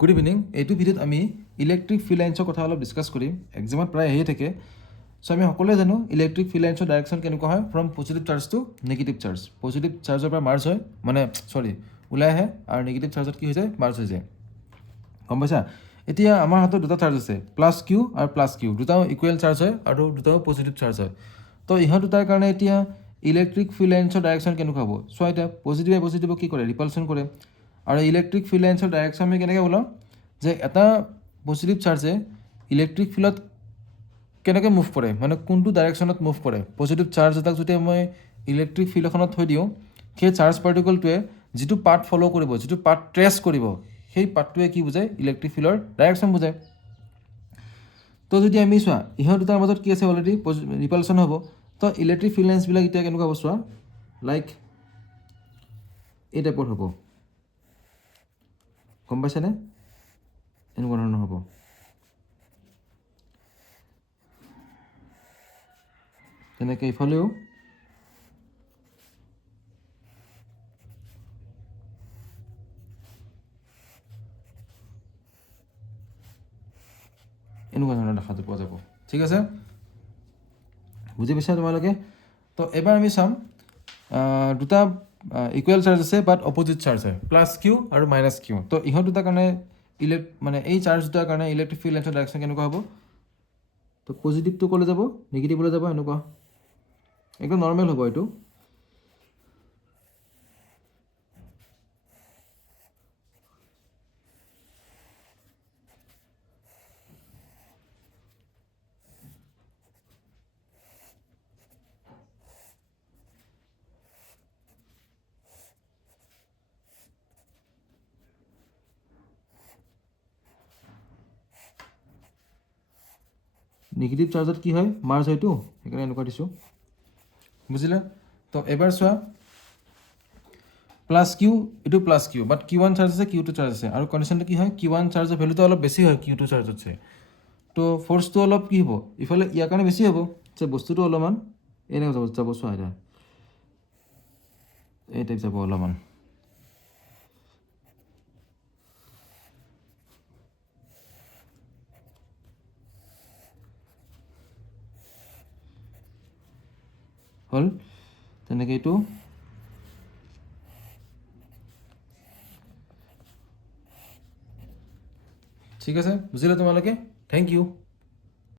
Good evening. এইটো ভিডিঅ'ত আমি ইলেক্ট্ৰিক ফিল্ড লাইন্সৰ কথা অলপ ডিছকাছ কৰিম। এক্সামত প্ৰায় আহিয়ে থাকে। চ' আমি সকলোৱে জানো ইলেক্ট্ৰিক ফিল্ড লাইন্সৰ ডাইৰেকশ্যন কেনেকুৱা হয়, from positive charge to negative charge. Positive চাৰ্জৰ পৰা মাৰ্জ হয়, ওলাই আহে, আৰু নেগেটিভ চাৰ্জত কি হৈ যায়, মাৰ্জ হৈ যায়। গম পাইছা? এতিয়া আমাৰ হাতত দুটা চাৰ্জ আছে, প্লাছ কিউ আৰু প্লাছ কিউ। দুটাও ইকুৱেল চাৰ্জ হয় আৰু দুটাও পজিটিভ চাৰ্জ হয়। তো ইহঁত দুটাৰ কাৰণে এতিয়া ইলেক্ট্ৰিক ফিল্ড লাইন্সৰ ডাইৰেকশ্যন কেনেকুৱা হ'ব? চোৱা, এতিয়া পজিটিভক কি কৰে, ৰিপালশ্যন কৰে। আৰু ইলেক্ট্ৰিক ফিল্ড লাইন্সৰ ডাইৰেকশ্যন আমি কেনেকৈ ওলাম যে এটা পজিটিভ চাৰ্জে ইলেক্ট্ৰিক ফিল্ডত কেনেকৈ মুভ কৰে, মানে কোনটো ডাইৰেকশ্যনত মুভ কৰে। পজিটিভ চাৰ্জ এটাক যদি মই ইলেক্ট্ৰিক ফিল্ড এখনত থৈ দিওঁ, সেই চাৰ্জ পাৰ্টিকলটোৱে যিটো পাথ ফ'ল' কৰিব, যিটো পাথ ট্ৰেছ কৰিব, সেই পাথটোৱে কি বুজায়, ইলেক্ট্ৰিক ফিল্ডৰ ডাইৰেকশ্যন বুজায়। তো যদি আমি চোৱা ইহঁত দুটাৰ মাজত কি আছে, অলৰেডি ৰিপালশ্যন হ'ব। তো ইলেক্ট্ৰিক ফিল্ড লাইন্সবিলাক এতিয়া কেনেকুৱা হ'ব চোৱা, লাইক এই টাইপৰ হ'ব। গম পাইছেনে? এনেকুৱা ধৰণৰ হ'ব। তেনেকৈ ইফালেও এনেকুৱা ধৰণৰ দেখাটো পোৱা যাব। ঠিক আছে, বুজি পাইছা তোমালোকে? তো এবাৰ আমি চাম দুটা ইকুৱেল চাৰ্জ আছে বাট অপজিট চাৰ্জ হয়, প্লাছ কিউ আৰু মাইনাছ কিউ। তো ইহঁত দুটাৰ কাৰণে এই চাৰ্জ দুটাৰ কাৰণে ইলেক্ট্ৰিক ফিল্ড লাইন্সৰ ডাইৰেকশ্যন কেনেকুৱা হ'ব? তো পজিটিভটো ক'লৈ যাব, নেগেটিভলৈ যাব, এনেকুৱা একদম নৰ্মেল হ'ব এইটো। নেগেটিভ চাৰ্জত কি হয়, মাৰ্জ হয়তো, সেইকাৰণে এনেকুৱা দিছোঁ। বুজিলা? তো এবাৰ চোৱা, প্লাছ কিউ, এইটো প্লাছ কিউ, বাট কিউ ওৱান চাৰ্জ আছে, কিউ টু চাৰ্জ আছে, আৰু কণ্ডিশ্যনটো কি হয়, কিউ ওৱান চাৰ্জৰ ভেলুটো অলপ বেছি হয় কিউ টু চাৰ্জতছে। তো ফ'ৰ্চটো অলপ কি হ'ব, ইফালে ইয়াৰ কাৰণে বেছি হ'ব, যে বস্তুটো অলপমান এনেকৈ যাব চোৱা, এতিয়া এই টাইপ যাব অলপমান। হ'ল তেনেকৈ এইটো ঠিক আছে। বুজিলা তোমালোকে? Thank U.